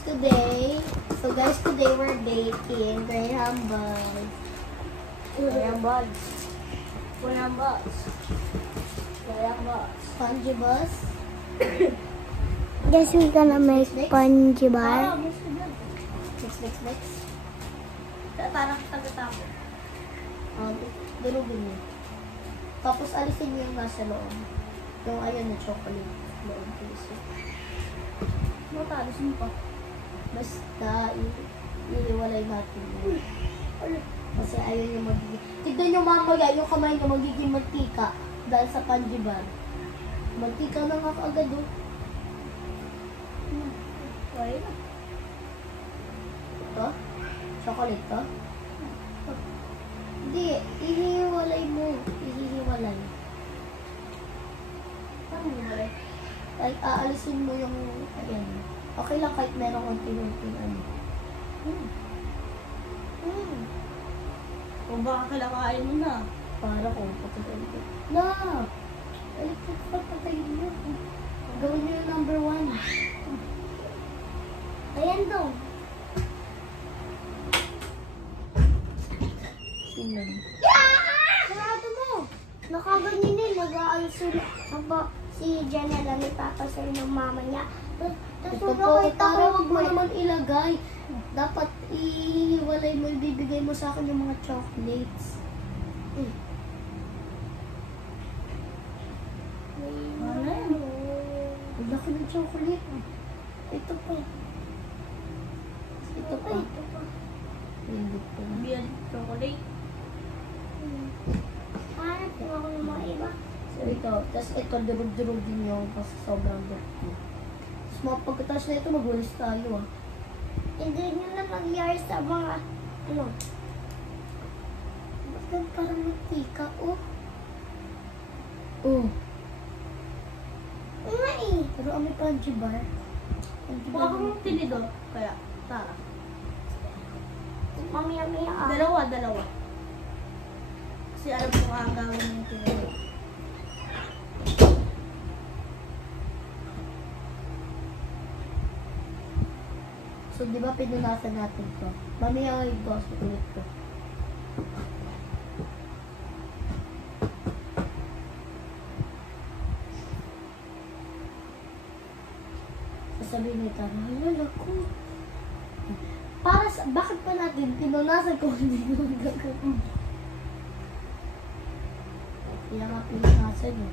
today we're baking Graham buns. Graham buns. Spongy buns. Guess we're gonna make spongy bar. Mix. Parang tago-tago. Durugin niyo. Tapos alisin niyo yung nasa loob. Yung ayun na chocolate. Loob piso. Alisin pa. Basta, iiwalay natin yun. Kasi ayun yung magiging. Tignan nyo mamaya, yung kamay nyo magiging mantika. Dahil sa panjiban. Mantika na nga kaagad o. Okay na. Ito? Chocolate to? Hindi, ihiwalay mo. Ihiwalay. Paano hiwalay? Like, aalisin mo yung, ayan. Okay lang kahit meron konti-konting ano. O baka kalakain mo na. Para ko, patayin ko. Na! Electric fan, patayin mo. Gawin nyo yung number 1. Ayan daw. Sinan. Sarado mo! Nakaganyan din, nag-aansur si Janela ni Papa Sir ng mama niya. Ito po, para wag mo naman ilagay. Dapat ihiwalay mo, ibibigay mo sa akin yung mga chocolates. Ang laki ng chocolate. Ito pa. Ito pa. Hindi pa. Biyan, chocolate. Hanap mo ako ng mga iba. So ito, tapos ito, durug-durug din yung kasi sobrang durug. Pagkatapos na ito, magwalis tayo ah. Hindi nyo na nangyari sa mga, ano? Bakit parang nagtika? Oh. Pero may panji bar. Baka mong tinidor. Kaya, tara. Mamaya-maya ah. Dalawa. Kasi alam ko ang gawin yung tinidor. So, di ba pinunasan natin to? Mamaya yung boss ulit to. Sasabihin nito, halala ko. Para sa, bakit pa natin pinunasan kung hindi ko gagawin? Kaya nga pinunasan eh.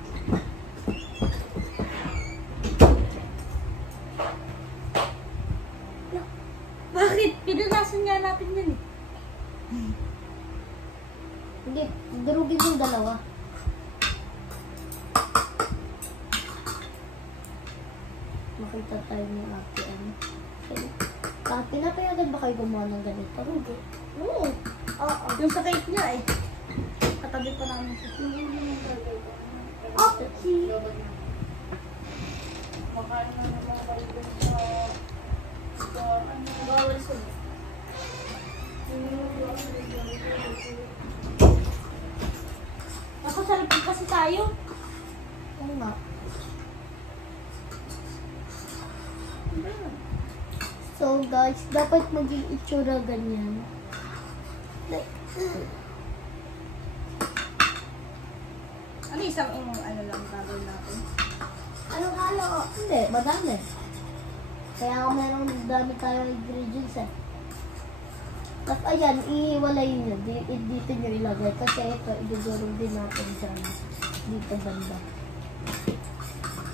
Bakit? Pinunasan nga natin yun eh. Hindi, durugin yung dalawa. Makita tayo ng ate ano. Pinapayagan ba kayo gumawa ng ganito? Hindi. Oo. Yung sa cake niya eh. Katabi pa namin siya. Makain na naman kayo dun sa bawal sila. Nakasarapin kasi tayo. Oo nga. So guys, dapat maging itsura ganyan. Like, ano isang ano lang gagawin natin? Ano? hindi, madami. Kaya meron dami tayong ingredients eh. Tapos ayan, ihiwalay nyo. Dito nyo ilagay. Kasi ito, idudurog din natin dyan. Dito banda.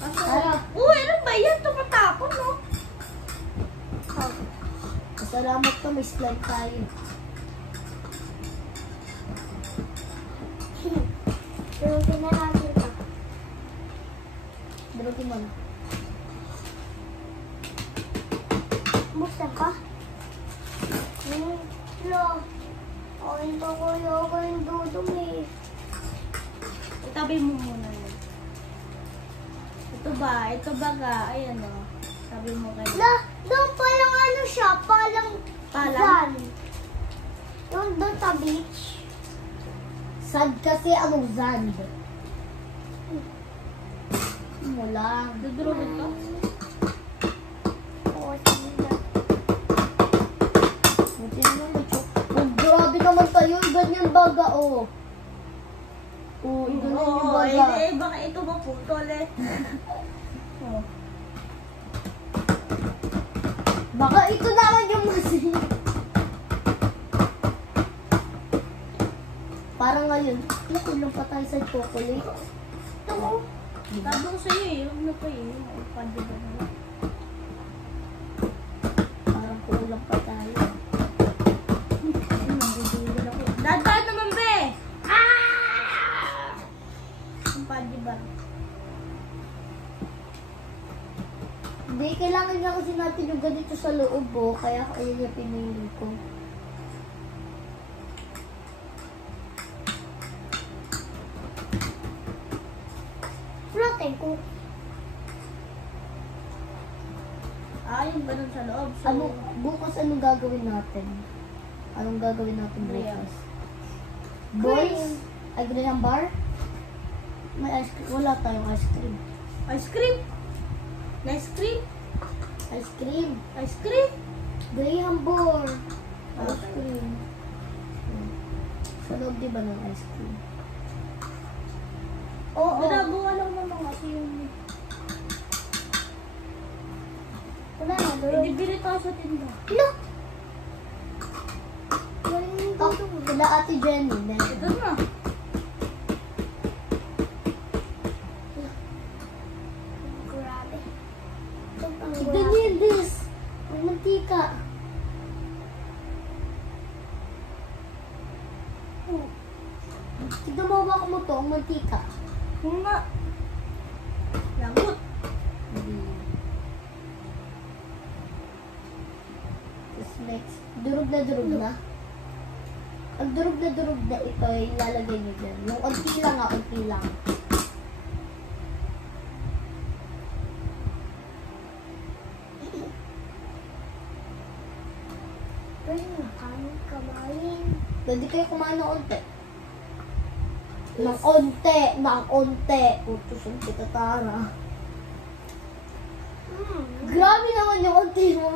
Ano ba yan? Tumatapon, no? Salamat ka, may slime tayo. Durugin na natin ito. Durugin mo na. Buksan ka? Lo. Akin to kuya ako yung dudumi. Itabi mo muna yun. Ito ba ga? Ayan o. Tabi mo kayo. Doon palang ano siya, palang Palang? Yung doon sa beach. Sand kasi anong sand? Mo lang. Dudurugin ka? Oo, sige na. baga, oh. Oh, ganun yung Oo, baga. baka ito maputol eh. Oh. Baka ito naman yung masi. Parang ngayon, nakulang pa tayo sa chocolate. Ito ko. Sabi ko sa'yo eh, huwag na pa eh. Pwede ba na? Parang kulang pa tayo. Nagdudulil ako. Dadaan naman be! Pwede ba? Hindi, kailangan nga kasi natin yung ganito sa loob, oh. Kaya ayun yung pinili ko. Floating ko. Yung ganun sa loob. So, Ano, bukas anong gagawin natin? Anong gagawin natin bukas? Boys? Ay, ganyan bar? May ice cream. Wala tayong ice cream. Ice cream? Ice cream? Ice cream. Ice cream? Graham bar. Ice Okay. cream. Sa loob di ba ng ice cream? Oo. Ginagawa lang naman kasi yung... Wala na, doon. Hindi bili tayo sa tinda. Look! Galing yung Oh, dito. sila Ate Jenny. Ito na. Grabe. Sobrang Tignan grabe. niyo yun, this. Ang mantika. Tignan mo ba mo to, ang mantika. Kung nga. Lagot. Tapos next, durog na. Ang durog na ito, ilalagay niyo dyan. Yung unti lang, unti lang. Ay, nakain kamain. Pwede kayo kumain ng onte. Ng onte. Utusan kita, Tara. Grabe naman yung onte mo,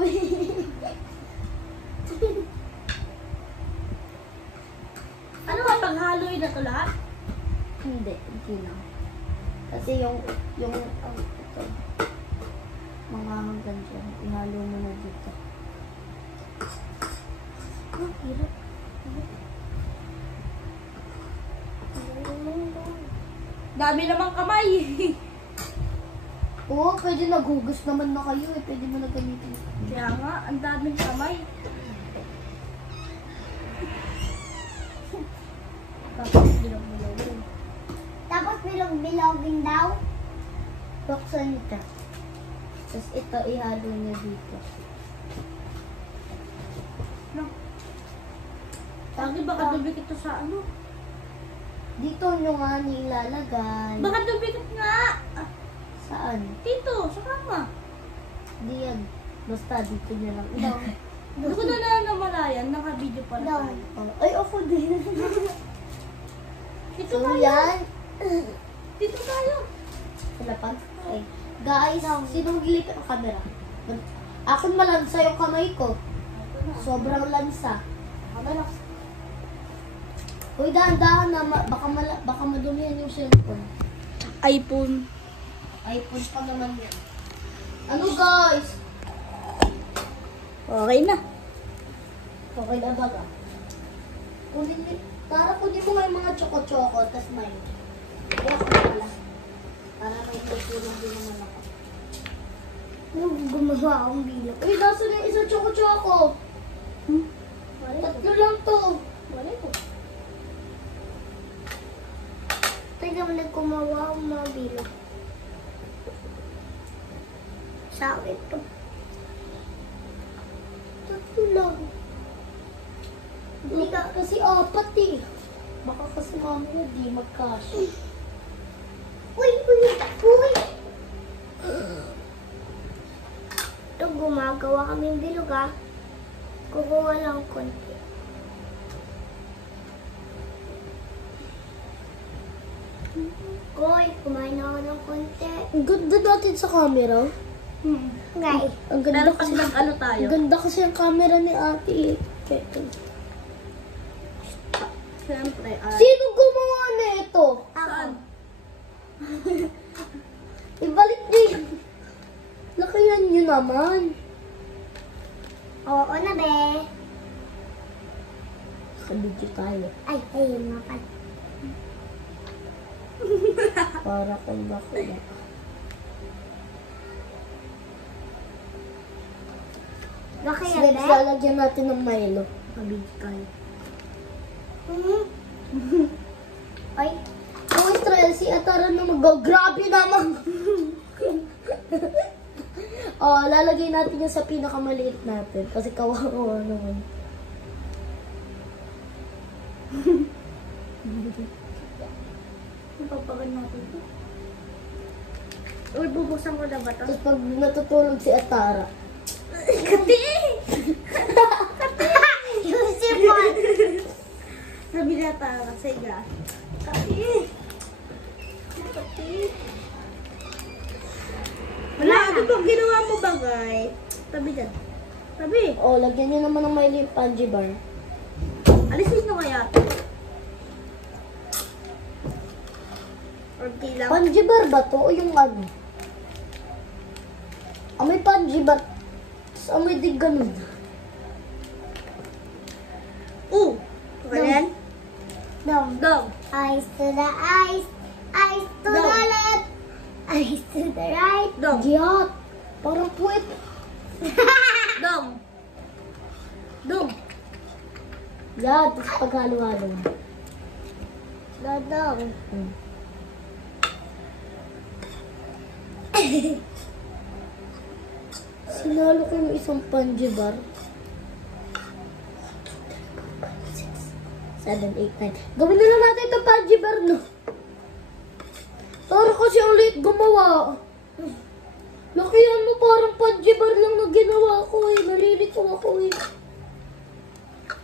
Ano ba paghaloy na to lahat? Hindi lang. Kasi yung, ito, mga hanggang dyan, ihalo mo na dito. Ang hirap. Dami namang kamay. Oo, pwede naghugas naman na kayo eh. Pwede mo na gamitin. Kaya nga, ang daming kamay. Tapos bilog-bilog yun. Tapos bilog-bilogin daw. Buksan ito. Tapos ito ihalo niya dito. No. Lagi baka dubikit ito sa ano? Dito nyo nga nilalagay. Baka dubikit nga. Saan? Dito, sa kama. Di yan. Basta dito nyo lang. Hindi ko na namalayan, naka-video pala Down. tayo. Ay, opo din. Dito So tayo. yan. Dito tayo. Sila pa. Okay. Guys, sino maglilipat ang camera? Akin malansa yung kamay ko. Sobrang lansa. Uy, dahan-dahan na. Baka madumihan yung cellphone. iPhone. iPhone pa naman yan. Ano guys? Okay na. Okay na baga. Kunin mo nga yung mga choco-choco, tas may. Kaya ako na pala. Para may tulong din naman ako. Gumawa akong bilog. Uy, nasa yung isang choco-choco? Tatlo lang to. Wala ito. Tignan mo nagkumawa akong mga bilog. Sa ito. Tatlo lang. Hindi ka kasi apat eh. Baka kasi mami na di magkasya. Uy! Ito, gumagawa kaming bilog ah. Kukuha lang konti. Koy, kumain na ako ng konti. Ang ganda natin sa camera. Guys, Ang ganda Pero kasi. pag nag-ano tayo. Ang ganda kasi ang camera ni ate eh. Ito. Siyempre, Sino gumawa na ito? Saan? Ibalik niyo yun. Lakayan niyo naman. Oo na, be. Sa video tayo. Ay, mapat. Para kang bakla. Bakit Sige, yan, be? lalagyan natin ng Milo. Pabigkay. Ay, Ang Israel, si Atara na mag-grabe naman. Lalagay natin yan sa pinakamaliit natin. Kasi kawawa naman. Papagan natin ito. Uy, bubuksan ko na ba ito? Tapos pag natutulog si Atara, Kati! yung sipon. Sabi na tayo kasi ga. Kati! Kati! Wala, ano bang ginawa mo bagay? Tabi dyan. Tabi. lagyan nyo naman ng Milo yung Panji bar. Alisin mo kaya ito. Or di lang. Panji bar ba to? O yung ano? May Panji bar. Tapos may di ganun. Kaya yan? Dong. Dong. Eyes to the eyes. Eyes to the Dong. left. Eyes to the right. Dong. Giyat! Parang puwet. Dong. Dong. Giyat! Tapos paghalo-halo. Dodong. Sinalo ko yung isang Panji bar. 7, 8, 9. Gawin na lang natin ito Panji bar, no? Tara kasi ang late gumawa. Lakihan mo parang Panji bar lang na ginawa ko eh. Nalilito ako eh.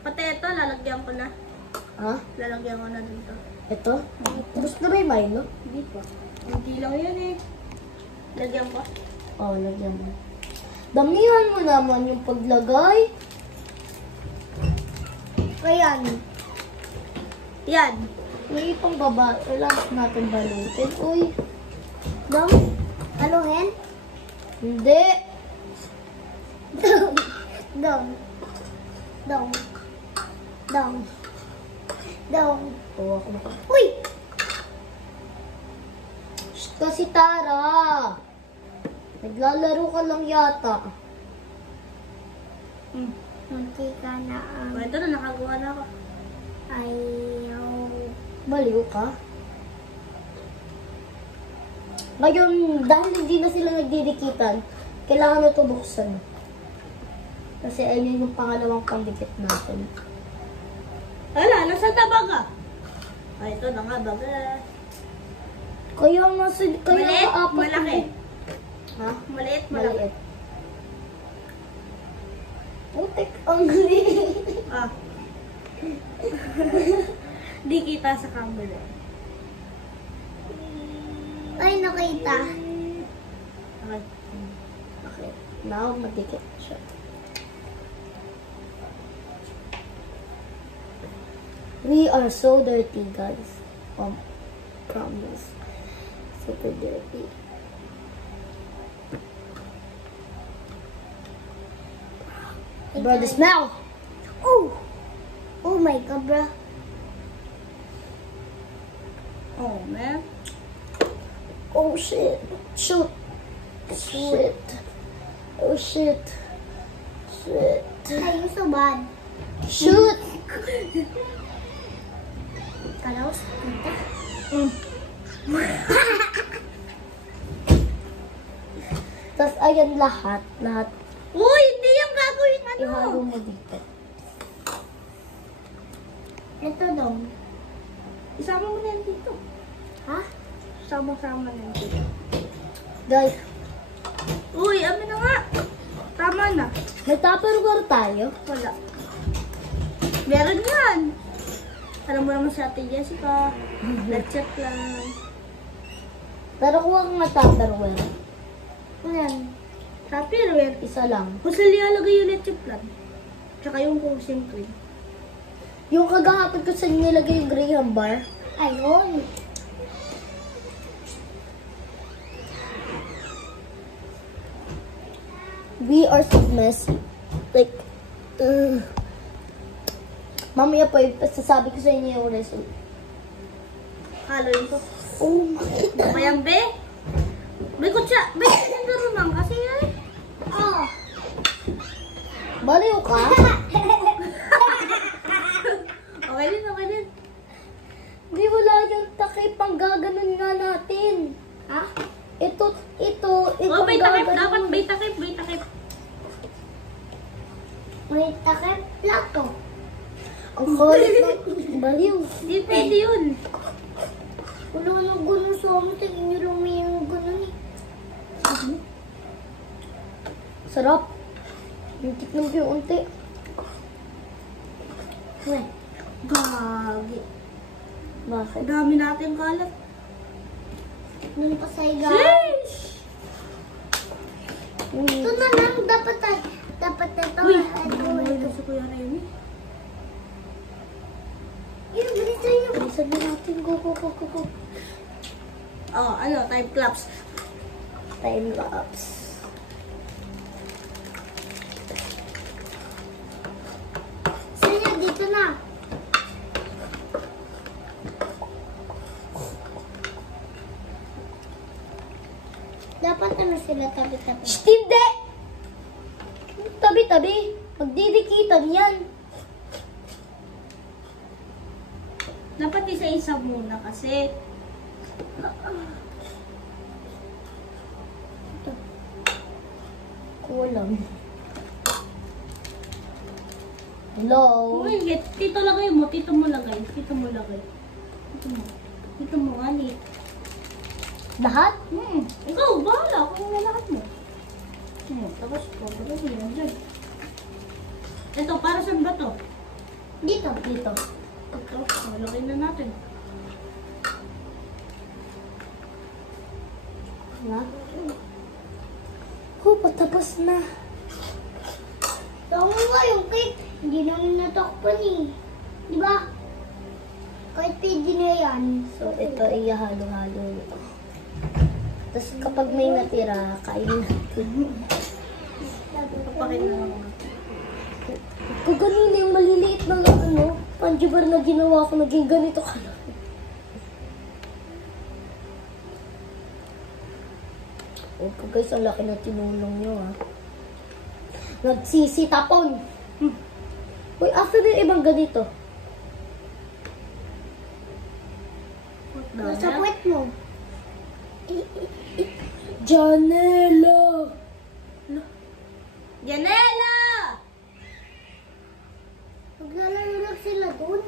Pati ito, lalagyan ko na. Ha? Lalagyan ko na dito. Ito? Gusto na ba yung Milo? Hindi pa. Hindi lang yan eh. Lagyan ko. Lagyan mo. Damihan mo naman yung paglagay. Ayan. Yan. May ipang baba. Kailangan natin balutin. Uy. Dong. Haluhin. Hindi. Dong. Dong. Dong. Dong. Dong. Tuwa ko na. Uy! Shh, kasi Tara. Naglalaro ka lang yata. Munti ka na ang Ito na, nakagawa na ako. ayaw. Baliw ka. Ngayon, dahil hindi na sila nagdidikitan, kailangan na ito buksan. Kasi ayun yung pangalawang pandikit natin. Wala, nasa na baga? Ay, ito na nga baga. Kaya nga, kaya Maliit, nga apat malaki. yung- Ha? Maliit, malaki. Maliit. Putik ang liit. Ah. Di kita sa camera. Ay, nakita. Okay. Okay, now madikit siya. We are so dirty, guys. Promise. Super dirty. Bro, the smell! Oh! Oh my God, bro. Oh, man. Oh shit. Shoot. Shit. Oh shit. Shit. Ay, yung so bad. Shoot! Kalaw, kita. Tapos ayan lahat. Lahat. Uy, hindi yung gagawin ano. Ihalo mo dito. Ito dong. Isama mo na yan dito. Ha? Sama-sama na yan dito. Guys, Uy, amin na nga. Tama na. may tupperware tayo. Wala. Meron yan. Alam mo naman si Ate Jessica. Let's chat lang. Pero kuha ka nga tupperware. Ayan. Tupperware. Isa lang. Kung saan nilalagay yung leche plan. Tsaka yung kusing cream. Yung kagahapon ko sa nilagay yung Graham bar. Ayun. We are so messy. Like, mamaya pa yung sasabi ko sa inyo yung result. Haloin ko. Oh my God. Ayan, be. Be, kutsa. Be, hindi naman kasi eh. Oh. Baliw ka? Okay din, okay din. Di wala yung takip, pang gaganon nga natin. Ha? Ito, Oh, may takip. Dapat may takip, may takip. May takip plato. Ang kulit na. Baliw. Hindi pwede yun. Wala nang ganun sa amin. Tingin nyo lang may yung ganun eh. Sarap. Yung tikman ko yung unti. Weh. Gagi. Bakit? Dami natin kalat. Nung pasayga. Sheesh! Ito na lang. Dapat ito. Uy! Ito. Ito sa Kuya Remy. Yun, bilisan nyo. Bilisan na natin. Go. Oh, ano, time collapse. Time lapse. Sanya, dito na. Dapat ano sila tabi-tabi. Shh, hindi! Tabi-tabi. Magdidikitan yan. Dapat isa-isa muna kasi. Kulang. Hello? Uy, tito lagay mo, tito mo lagay. Tito mo lagay. Tito mo. Tito mo, ani. Lahat? Ikaw, bahala. Kung lahat mo. Tapos ko, tapos yan dyan. Ito, para saan ba to? Dito. Dito. Ito, malagay na natin. Na? Patapos na. Tama nga yung cake. Hindi namin natakpan eh. Di ba? Kahit pwede na yan. So, ito ay halo-halo nito. Tapos kapag may natira, kain natin. Papakin na lang. Kung ganun yung maliliit na ano, panjubar na ginawa ko, naging ganito ka lang. Opo guys, ang laki na tinulong nyo ha. Nagsisitapon. Uy, after na yung ibang ganito. Nasa puwet mo. Janela! Janela! Maglalaro lang sila doon.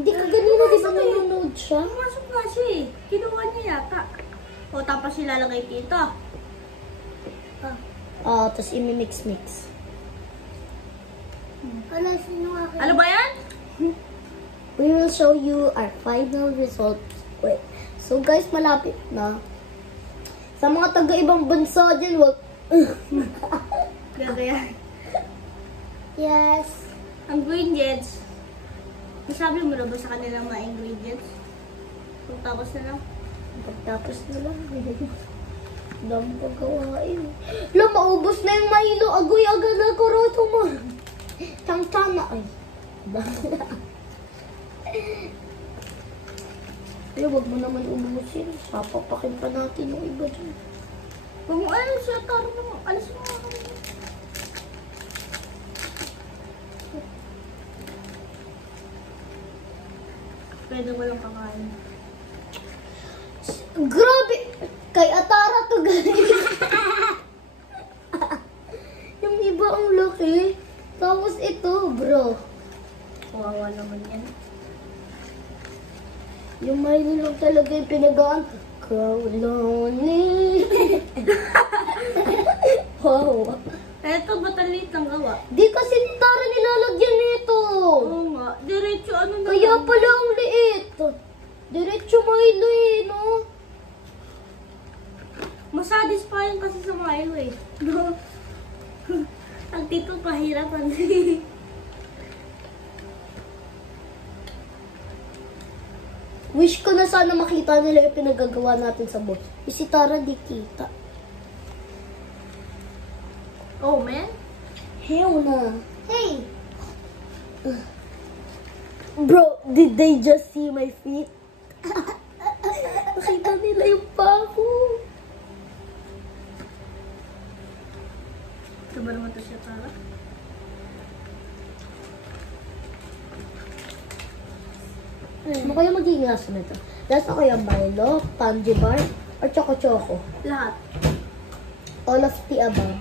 Hindi ka ganito, di ba nanonood siya? Pumasok nga siya eh. Kinuha niya yata. O, tapos ilalagay dito. Tapos imi-mix-mix. Wala sino akin. Ano ba yan? We will show you our final results. Wait. So guys, malapit na. Sa mga taga-ibang bansa dyan, wag... Ganda yan. Yes. Ang ingredients. Sabi mo na ba sa kanilang mga ingredients? Kung tapos na lang. Pagtapos na lang. Dami pagkawain. Lo, maubos na yung Milo. Agoy, agad na koroto mo. Tang-tana. Ay. Pero wag mo naman ubusin. Papapakin pa natin yung iba dyan. Kung ano siya, taro mo. Alas mo nga kami. Pwede mo lang kakain. Grabe! Kay Atara to guys. Yung iba ang laki. Tapos ito, bro. Kawawa naman yan. Yung Milo lang talaga yung pinagaan. Kaulani. Wow. Eto, matalit lang gawa. Di kasi Tara nilalagyan nito. Oo nga. Diretso, ano na Kaya lang. pala ang liit. Diretso Milo eh, no? Masatisfying kasi sa Milo eh. No? Ang tito pahirapan. Wish ko na sana makita nila yung pinagagawa natin sa boss. Eh, si Tara di kita. Oh, man. Hell na. Hey! Bro, did they just see my feet? Nakita nila yung pa ko. Ito ba naman ito siya, Tara? Ano kaya magiging aso nito? Nasa kaya Milo, Candy Bar, or Choco Choco? Lahat. All of the above.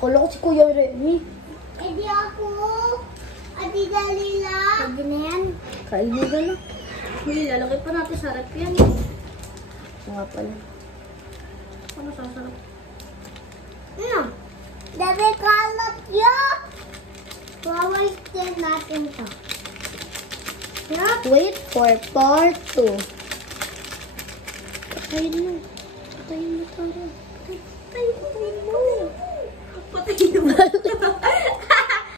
Kala ko si Kuya Remy. Eh di ako. Adi Dalila. Sabi na yan. Kainin na lang. Uy, lalagay pa natin sa rep yan. Nga pala. Ano sasarap? Ano? Dami kalat yun. Wawaste natin to. Yup. Wait for part 2. Patayin mo. Patayin mo, Tara.